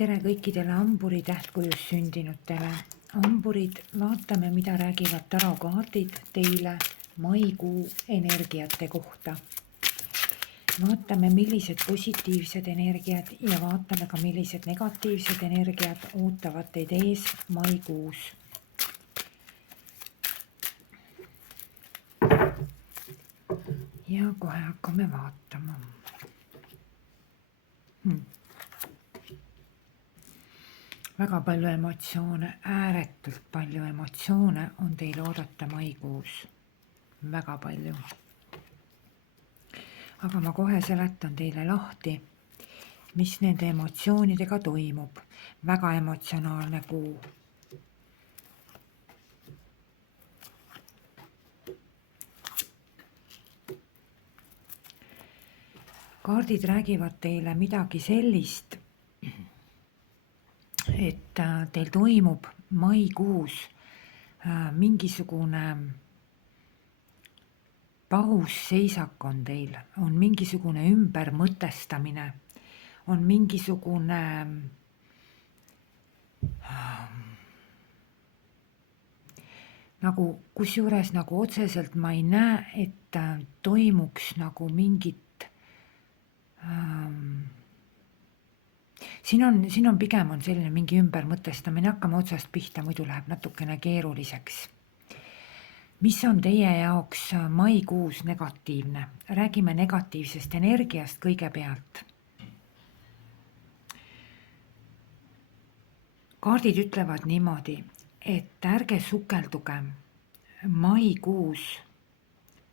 tere kõikidele hamburi tähtkujus sündinutele. Hamburid, vaatame, mida räägivad tarokaardid teile maikuu energiate kohta. Vaatame, millised positiivsed energiad ja vaatame ka, millised negatiivsed energiad ootavad teid ees maikuus. Ja kohe hakkame vaatama. Väga palju emotsioone, ääretult palju emotsioone on teil oodata maikuus. Väga palju. Aga ma kohe seletan teile lahti, mis nende emotsioonidega toimub. Väga emotsionaalne kuu. Kaardid räägivad teile midagi sellist, et teil toimub maikuus mingisugune pausseisak on teil, on mingisugune ümbermõtestamine, on mingisugune nagu kusjuures nagu otseselt ma ei näe, et toimuks nagu mingit siin on pigem on selline mingi ümbermõtestamine, hakkame otsast pihta, muidu läheb natukene keeruliseks. Mis on teie jaoks maikuus negatiivne? Räägime negatiivsest energiast kõigepealt. Kaardid ütlevad niimoodi, et ärge sukelduge maikuus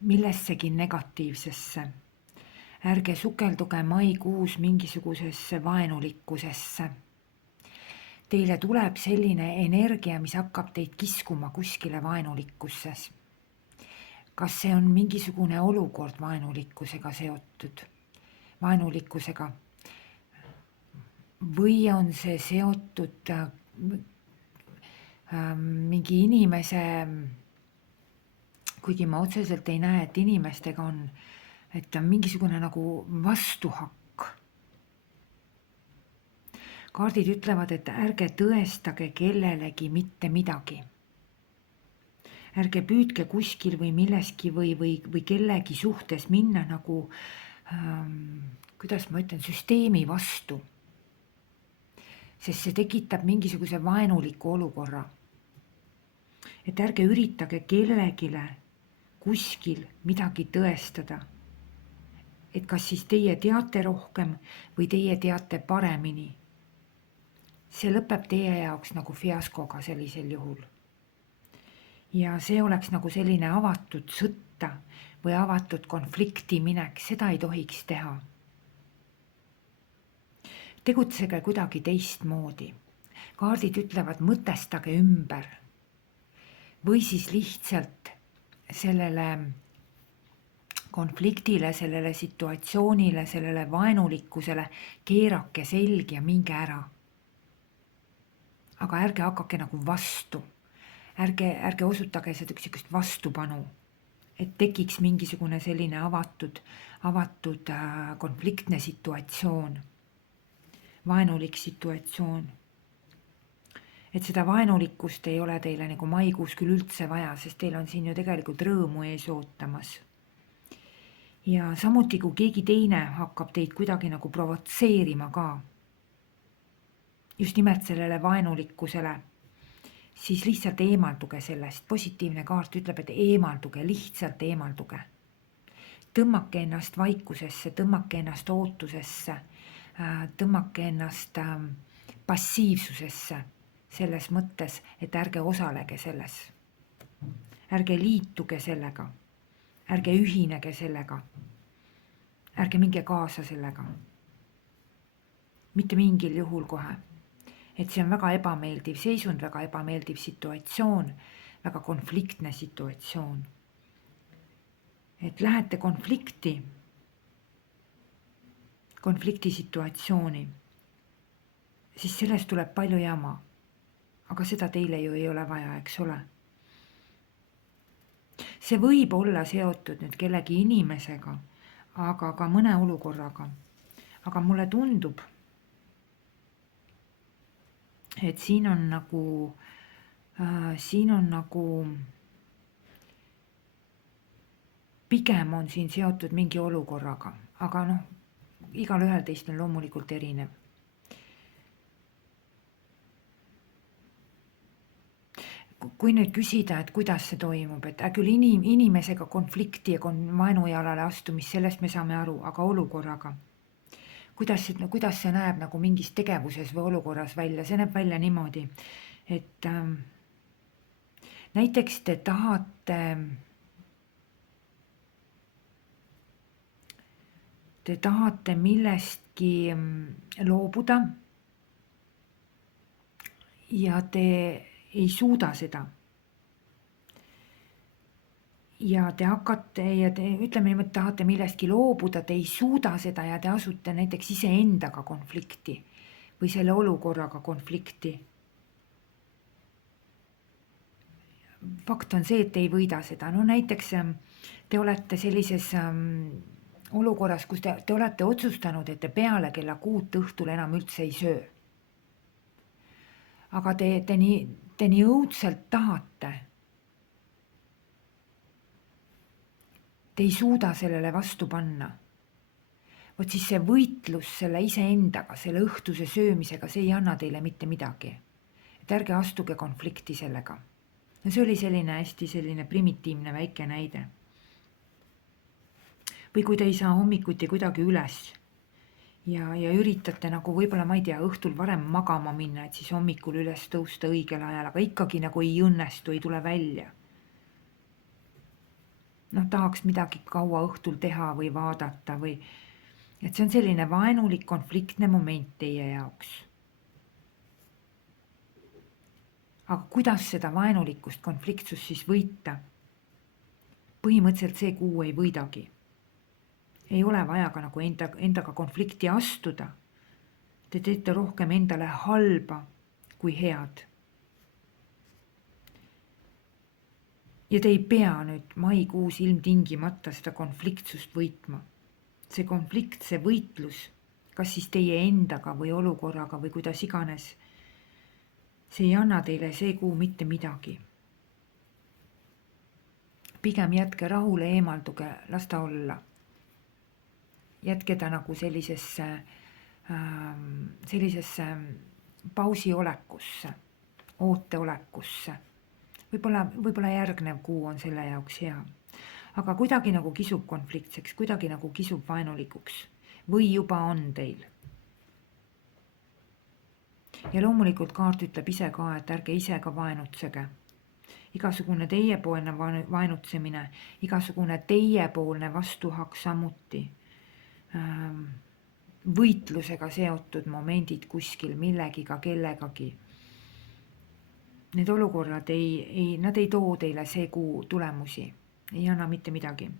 millessegi negatiivsesse. Ärge sukelduge maikuus mingisugusesse vaenulikkusesse. Teile tuleb selline energia, mis hakkab teid kiskuma kuskile vaenulikkusses. Kas see on mingisugune olukord vaenulikkusega seotud? Vaenulikkusega? Või on see seotud mingi inimese, kuigi ma otseselt ei näe, et inimestega on, et on mingisugune nagu vastuhakk. Kaardid ütlevad, et ärge tõestage kellelegi mitte midagi. Ärge püüdke kuskil või milleski või kellegi suhtes minna nagu, kuidas ma ütlen, süsteemi vastu. Sest see tekitab mingisuguse vaenuliku olukorra. Et ärge üritage kellegile kuskil midagi tõestada. Et kas siis teie teate rohkem või teie teate paremini. See lõpeb teie jaoks nagu fiaskoga sellisel juhul. Ja see oleks nagu selline avatud sõtta või avatud konflikti minek, seda ei tohiks teha. Tegutsege kuidagi teistmoodi. Kaardid ütlevad, mõtestage ümber. Või siis lihtsalt sellele konfliktile, sellele situatsioonile, sellele vaenulikkusele keerake selg ja minge ära. Aga ärge hakake nagu vastu. Ärge osutage sellist vastupanu, et tekiks mingisugune selline avatud konfliktne situatsioon, vaenulik situatsioon. Et seda vaenulikkust ei ole teile nagu maikuus küll üldse vaja, sest teil on siin ju tegelikult rõõmu ees ootamas. Ja samuti, kui keegi teine hakkab teid kuidagi nagu provotseerima ka, just nimelt sellele vaenulikkusele, siis lihtsalt eemalduge sellest. Positiivne kaart ütleb, et eemalduge, lihtsalt eemalduge. Tõmmake ennast vaikusesse, tõmmake ennast ootusesse, tõmmake ennast passiivsusesse selles mõttes, et ärge osalege selles. Ärge liituge sellega. Ärge ühinege sellega. Ärge minge kaasa sellega. Mitte mingil juhul kohe. Et see on väga ebameeldiv seisund, väga ebameeldiv situatsioon, väga konfliktne situatsioon. Et lähete konflikti situatsiooni, siis sellest tuleb palju jama. Aga seda teile ju ei ole vaja, eks ole. See võib olla seotud nüüd kellegi inimesega, aga ka mõne olukorraga. Aga mulle tundub, et siin on nagu pigem on siin seotud mingi olukorraga, aga noh, igalühel teist on loomulikult erinev. Kui nüüd küsida, et kuidas see toimub, et küll inimesega konflikti ja vaenujalale astumist, sellest me saame aru, aga olukorraga, kuidas see näeb nagu mingis tegevuses või olukorras välja, see näeb välja niimoodi, et näiteks te tahate millestki loobuda ja te ei suuda seda. Ja te hakkate ja te ütleme niimoodi, tahate millestki loobuda, te ei suuda seda ja te asute näiteks iseendaga konflikti või selle olukorraga konflikti. Fakt on see, et te ei võida seda. No näiteks te olete sellises olukorras, kus te olete otsustanud, et te peale kella 6 õhtul enam üldse ei söö. Aga te nii õudselt tahate. Te ei suuda sellele vastu panna. Vot siis see võitlus selle iseendaga, selle õhtuse söömisega, see ei anna teile mitte midagi. Et ärge astuge konflikti sellega. No see oli hästi primitiivne väike näide. Või kui te ei saa hommikuti kuidagi üles ja üritate nagu võib-olla, ma ei tea, õhtul varem magama minna, et siis hommikul üles tõusta õigel ajal, aga ikkagi nagu ei õnnestu, ei tule välja. Noh, tahaks midagi kaua õhtul teha või vaadata või, et see on selline vaenulik konfliktne moment teie jaoks. Aga kuidas seda vaenulikkust konfliktsust siis võita? Põhimõtteliselt see kuu ei võidagi. Ei ole vaja ka nagu endaga konflikti astuda. Te teete rohkem endale halba kui head. Ja te ei pea nüüd maikuus ilmtingimata seda konfliktsust võitma. See konflikt, see võitlus, kas siis teie endaga või olukorraga või kuidas iganes, see ei anna teile see kuu mitte midagi. Pigem jätke rahule, eemalduge, las ta olla. Jätke ta nagu sellisesse pausiolekusse, ooteolekusse. Võib-olla järgnev kuu on selle jaoks hea. Aga kuidagi nagu kisub konfliktseks, kuidagi nagu kisub vaenulikuks. Või juba on teil. Ja loomulikult kaart ütleb ise ka, et ärge ise ka vaenutsege. Igasugune teiepoolne vaenutsemine, igasugune teiepoolne vastuhak samuti. Võitlusega seotud momendid kuskil millegiga, kellegagi. Need olukorrad nad ei too teile see kuu tulemusi, ei anna mitte midagi.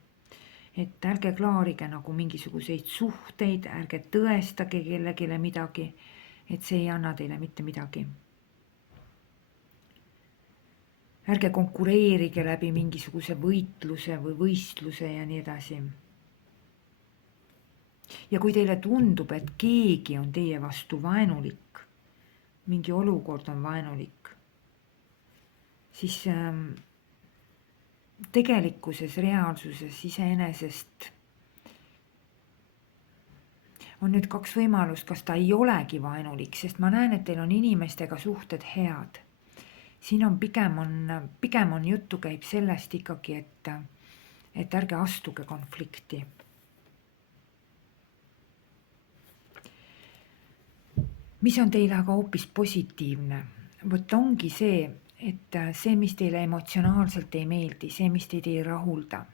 Et ärge klaarige nagu mingisuguseid suhteid, ärge tõestage kellegile midagi, et see ei anna teile mitte midagi. Ärge konkureerige läbi mingisuguse võitluse või võistluse ja nii edasi. Ja kui teile tundub, et keegi on teie vastu vaenulik, mingi olukord on vaenulik, siis tegelikkuses, reaalsuses iseenesest on nüüd 2 võimalust, kas ta ei olegi vaenulik, sest ma näen, et teil on inimestega suhted head. Siin on pigem on juttu käib sellest ikkagi, et ärge astuge konflikti. Mis on teile aga hoopis positiivne? Vot ongi see, et see, mis teile emotsionaalselt ei meeldi, see, mis teid ei rahulda,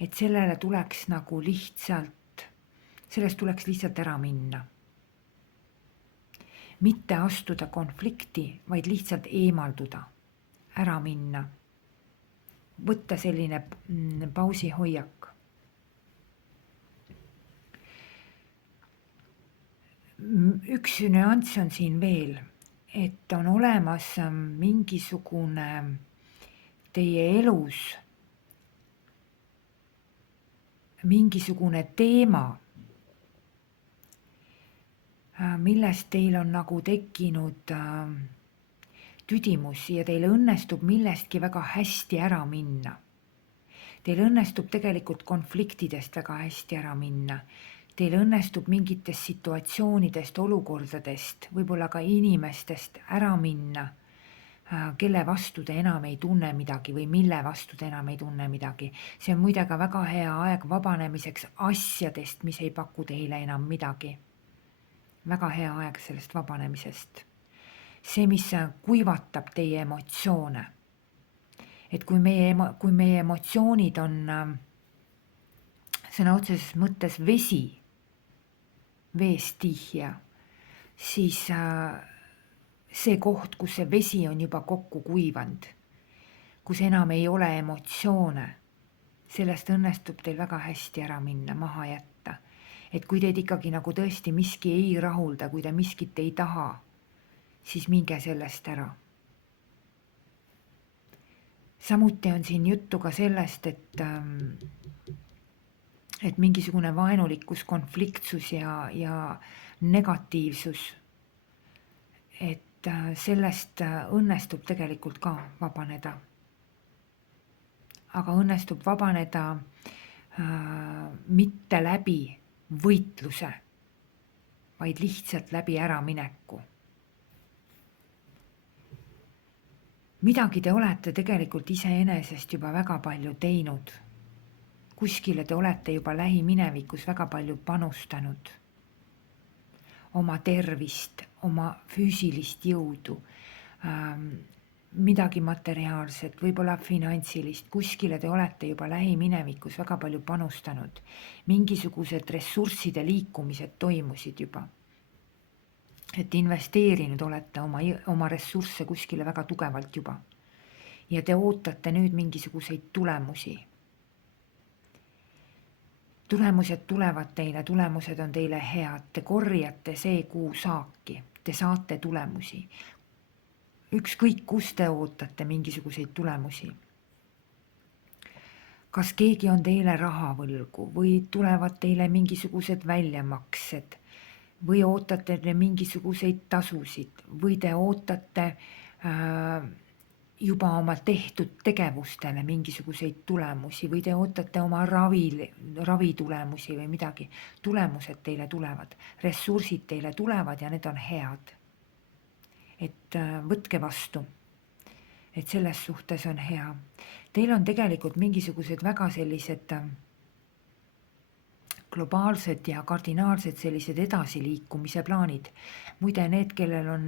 et sellele tuleks nagu sellest tuleks lihtsalt ära minna. Mitte astuda konflikti, vaid lihtsalt eemalduda, ära minna. Võtta selline pausihoiak. Üks nüanss on siin veel, et on olemas mingisugune teie elus, mingisugune teema, millest teil on nagu tekkinud tüdimus ja teil õnnestub millestki väga hästi ära minna. Teil õnnestub tegelikult konfliktidest väga hästi ära minna. Teil õnnestub mingitest situatsioonidest, olukordadest, võib-olla ka inimestest ära minna, kelle vastu te enam ei tunne midagi või mille vastu te enam ei tunne midagi. See on muide ka väga hea aeg vabanemiseks asjadest, mis ei paku teile enam midagi. Väga hea aeg sellest vabanemisest. See, mis kuivatab teie emotsioone. Et kui meie emotsioonid on sõna otseses mõttes vesi, veest tihja, siis see koht, kus see vesi on juba kokku kuivanud, kus enam ei ole emotsioone, sellest õnnestub teil väga hästi ära minna, maha jätta. Et kui teid ikkagi nagu tõesti miski ei rahulda, kui te miskit ei taha, siis minge sellest ära. Samuti on siin juttu ka sellest, et mingisugune vaenulikkus, konfliktsus ja negatiivsus, et sellest õnnestub tegelikult ka vabaneda. Aga õnnestub vabaneda mitte läbi võitluse, vaid lihtsalt läbi äramineku. Midagi te olete tegelikult iseenesest juba väga palju teinud. Kuskile te olete juba lähiminevikus väga palju panustanud. Oma tervist, oma füüsilist jõudu, midagi materiaalset, võib-olla finantsilist. Kuskile te olete juba lähiminevikus väga palju panustanud. Mingisugused ressursside liikumised toimusid juba. Et investeerinud olete oma ressursse kuskile väga tugevalt juba. Ja te ootate nüüd mingisuguseid tulemusi. Tulemused tulevad teile, tulemused on teile head. Te korjate see kuu saaki, te saate tulemusi. Ükskõik, kus te ootate mingisuguseid tulemusi. Kas keegi on teile raha võlgu või tulevad teile mingisugused väljamaksed või ootate te mingisuguseid tasusid või te ootate juba oma tehtud tegevustele mingisuguseid tulemusi või te ootate oma ravitulemusi või midagi. Tulemused teile tulevad, ressursid teile tulevad ja need on head. Et võtke vastu, et selles suhtes on hea. Teil on tegelikult mingisugused väga sellised globaalsed ja kardinaalsed sellised edasiliikumise plaanid. Muide, need, kellel on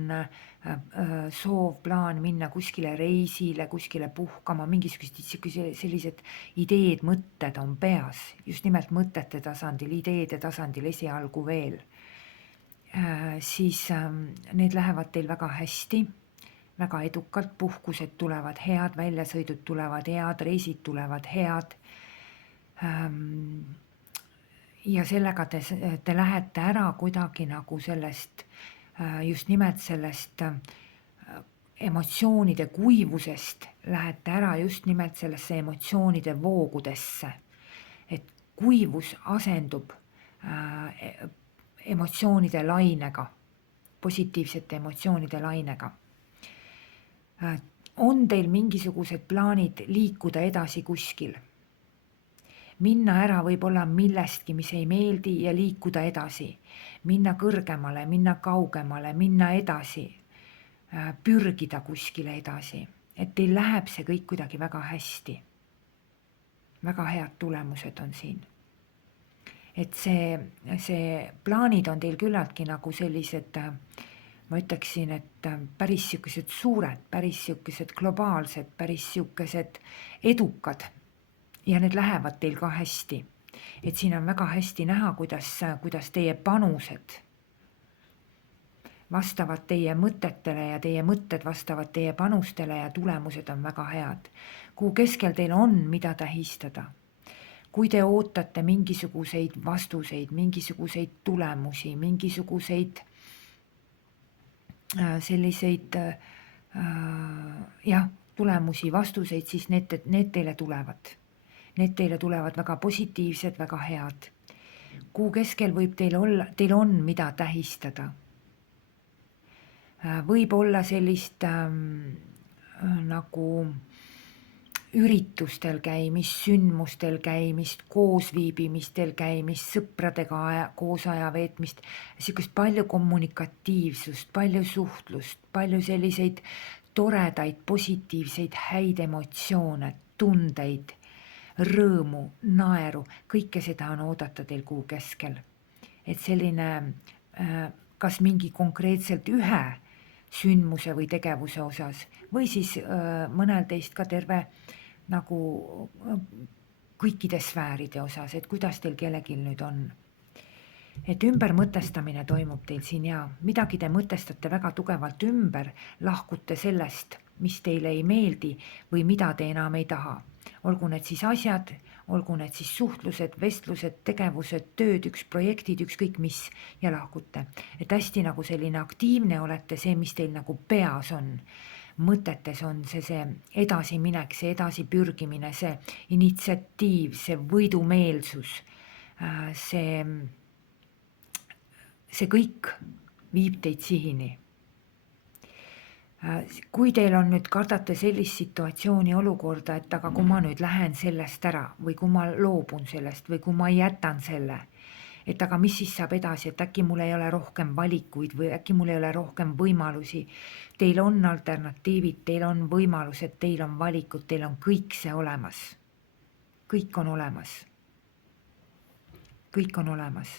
soov, plaan minna kuskile reisile, kuskile puhkama, mingisugused sellised ideed, mõtted on peas, just nimelt mõtete tasandil, ideede tasandil esialgu veel, siis need lähevad teil väga hästi, väga edukalt, puhkused tulevad head, väljasõidud tulevad head, reisid tulevad head. Ja sellega te lähete ära kuidagi nagu sellest, just nimelt sellest emotsioonide kuivusest, lähete ära just nimelt sellesse emotsioonide voogudesse. Et kuivus asendub emotsioonide lainega, positiivsete emotsioonide lainega. On teil mingisugused plaanid liikuda edasi kuskil? Minna ära võib-olla millestki, mis ei meeldi ja liikuda edasi. Minna kõrgemale, minna kaugemale, minna edasi. Pürgida kuskile edasi. Et teil läheb see kõik kuidagi väga hästi. Väga head tulemused on siin. Et see plaanid on teil küllaltki nagu sellised, ma ütleksin, et päris siukesed suured, päris siukesed globaalsed, päris siukesed edukad. Ja need lähevad teil ka hästi. Et siin on väga hästi näha, kuidas teie panused vastavad teie mõtetele ja teie mõtted vastavad teie panustele ja tulemused on väga head. Kuhu keskel teil on, mida tähistada. Kui te ootate mingisuguseid vastuseid, mingisuguseid tulemusi, mingisuguseid selliseid tulemusi, vastuseid, siis need teile tulevad. Need teile tulevad väga positiivsed, väga head. kuu keskel võib teil on mida tähistada. Võib olla sellist nagu üritustel käimist, sündmustel käimist, koosviibimistel käimist, sõpradega koos aja veetmist, niisugust palju kommunikatiivsust, palju suhtlust, palju selliseid toredaid, positiivseid, häid emotsioone, tundeid, rõõmu, naeru, kõike seda on oodata teil kuu keskel. Et selline kas mingi konkreetselt ühe sündmuse või tegevuse osas või siis mõnel teist ka terve nagu kõikide sfääride osas, et kuidas teil kellelgi nüüd on. Et ümbermõtestamine toimub teil siin ja midagi te mõtestate väga tugevalt ümber, lahkute sellest, mis teile ei meeldi või mida te enam ei taha. Olgu need siis asjad, olgu need siis suhtlused, vestlused, tegevused, tööd, projektid, ükskõik mis ja lahkute. Et hästi nagu selline aktiivne olete, see, mis teil nagu peas on, mõtetes on see edasiminek, see edasipürgimine, see initsiatiiv, see võidumeelsus, see kõik viib teid sihini. Kui teil on nüüd kardate sellist situatsiooni olukorda, et aga kui ma nüüd lähen sellest ära või kui ma loobun sellest või kui ma jätan selle, et aga mis siis saab edasi, et äkki mul ei ole rohkem valikuid või äkki mul ei ole rohkem võimalusi. Teil on alternatiivid, teil on võimalused, teil on valikud, teil on kõik see olemas. Kõik on olemas. Kõik on olemas.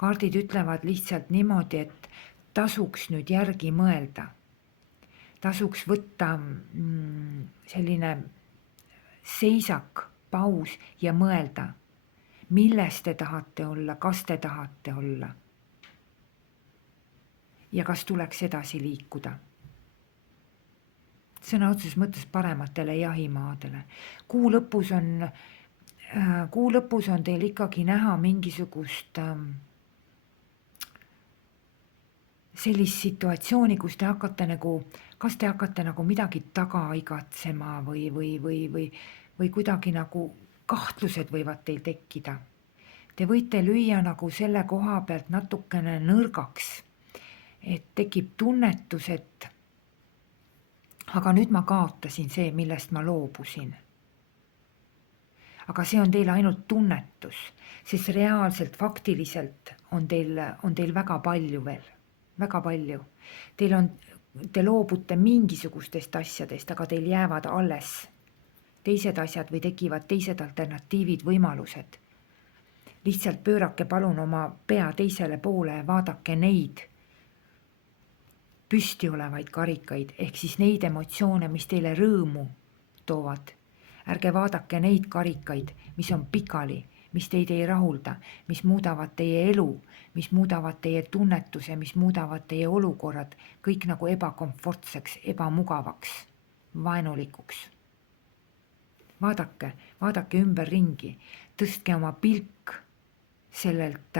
Kaardid ütlevad lihtsalt niimoodi, et tasuks nüüd järgi mõelda. Tasuks võtta selline seisak, paus ja mõelda, milles te tahate olla, kas te tahate olla. Ja kas tuleks edasi liikuda. Sõna otseses mõttes parematele jahimaadele. Kuu lõpus on teil ikkagi näha mingisugust sellist situatsiooni, kus te hakkate kas te hakkate midagi taga igatsema või kuidagi kahtlused võivad teil tekkida. Te võite lüüa selle koha pealt natukene nõrgaks, et tekib tunnetus, et aga nüüd ma kaotasin see, millest ma loobusin. Aga see on teil ainult tunnetus, sest reaalselt, faktiliselt on teil väga palju veel. Väga palju. Te loobute mingisugustest asjadest, aga teil jäävad alles teised asjad või tekivad teised alternatiivid, võimalused. Lihtsalt pöörake palun oma pea teisele poole ja vaadake neid püsti olevaid karikaid, ehk siis neid emotsioone, mis teile rõõmu toovad. Ärge vaadake neid karikaid, mis on pikali, mis teid ei rahulda, mis muudavad teie elu, mis muudavad teie tunnetuse, mis muudavad teie olukorrad, kõik nagu ebakomfortseks, ebamugavaks, vaenulikuks. Vaadake ümberringi, tõstke oma pilk sellelt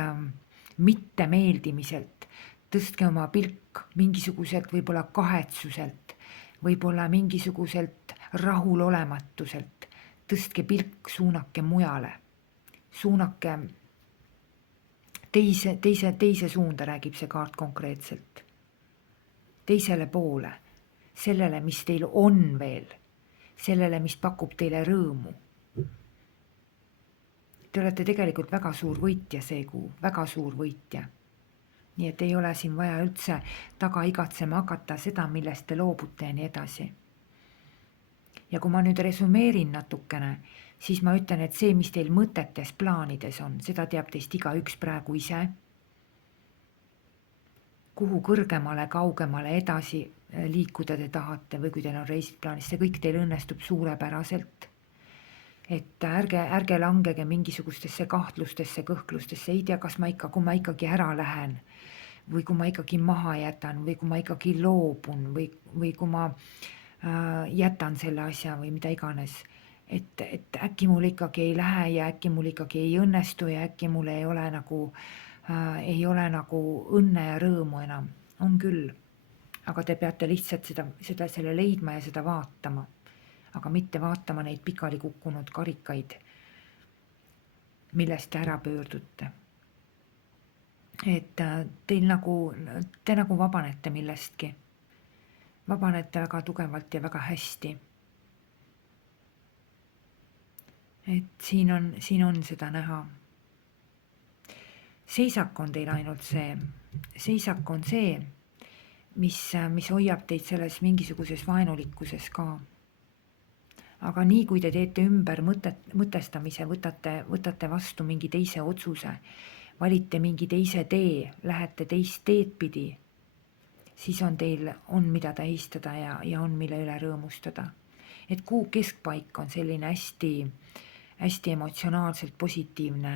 mittemeeldimiselt, tõstke oma pilk mingisuguselt võib-olla kahetsuselt, võib-olla mingisuguselt rahulolematuselt, tõstke pilk, suunake mujale. Suunake teise suunda, räägib see kaart konkreetselt. Teisele poole, sellele, mis teil on veel, sellele, mis pakub teile rõõmu. Te olete tegelikult väga suur võitja see kuu, väga suur võitja. Nii et ei ole siin vaja üldse taga igatsema hakata seda, millest te loobute ja nii edasi. Ja kui ma nüüd resümeerin natukene, siis ma ütlen, et see, mis teil mõtetes, plaanides on, seda teab teist igaüks praegu ise. Kuhu kõrgemale, kaugemale edasi liikuda te tahate või kui teil on reisid plaanis, see kõik teil õnnestub suurepäraselt. Et ärge langege mingisugustesse kahtlustesse, kõhklustesse, ei tea, kas kui ma ikkagi ära lähen või kui ma ikkagi maha jätan või kui ma ikkagi loobun või kui ma jätan selle asja või mida iganes. Et äkki mul ikkagi ei lähe ja äkki mul ikkagi ei õnnestu ja äkki mul ei ole nagu õnne ja rõõmu enam. On küll, aga te peate lihtsalt selle leidma ja seda vaatama, aga mitte vaatama neid pikali kukkunud karikaid, millest te ära pöördute. et teil nagu, te nagu vabanete millestki. Vabanete väga tugevalt ja väga hästi. Et siin on seda näha. Seisak on teil ainult see. Seisak on see, mis hoiab teid selles mingisuguses vaenulikkuses ka. Aga nii kui te teete ümber mõtestamise, võtate vastu mingi teise otsuse, valite mingi teise tee, lähete teist teed pidi, siis on teil, mida tähistada ja on mille üle rõõmustada. Et kuu keskpaik on selline hästi emotsionaalselt positiivne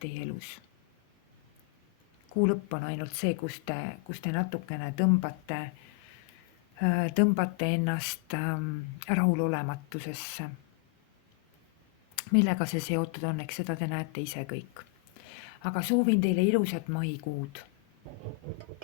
teie elus. Kuu lõpp on ainult see, kus te natukene tõmbate ennast rahulolematusesse. Millega see seotud on, eks seda te näete ise kõik. Aga soovin teile ilusat maikuud.